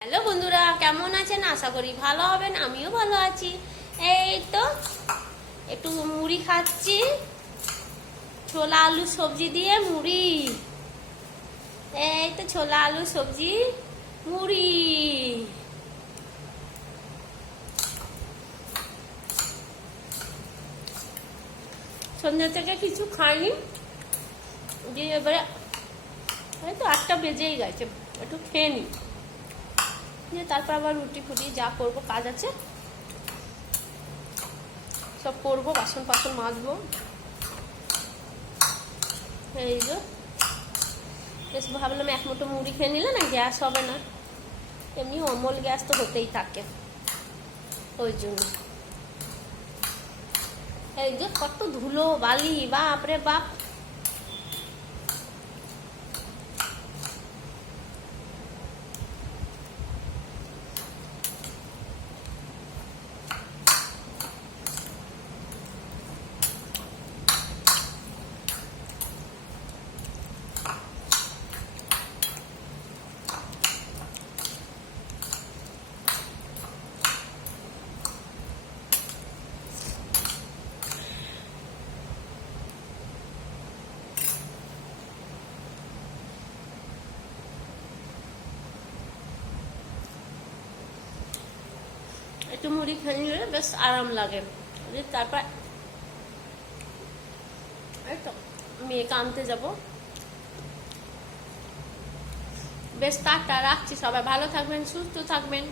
Hello বন্ধুরা, কেমন আছেন? আশা করি ভালো হবেন। আমিও ভালো আছি। এই তো একটু মুড়ি খাচ্ছি, ছোলা আলু সবজি দিয়ে মুড়ি। এই তো ছোলা আলু সবজি মুড়ি। সন্ধ্যা থেকে কিছু খাইনি, দিয়ে এবারে এই তো 8টা বেজেই গেছে, একটু খেয়ে নিই, দিয়ে তারপর আবার রুটি ফুটি যা করবো, কাজ আছে সব করবো, বাসন পাসন মাজবো। এই যে বেশ ভাবলাম এক মুঠো মুড়ি খেয়ে নিলে না গ্যাস হবে না, এমনি অমল গ্যাস তো হতেই থাকে, ওই জন্য। এই যে কত ধুলো বালি, বাপরে বাপ। একটু মুড়ি খেয়ে নিলে বেশ আরাম লাগে। তারপর এই তো মেয়েকে আনতে যাবো। বেশ টাটা, রাখছি। সবাই ভালো থাকবেন, সুস্থ থাকবেন।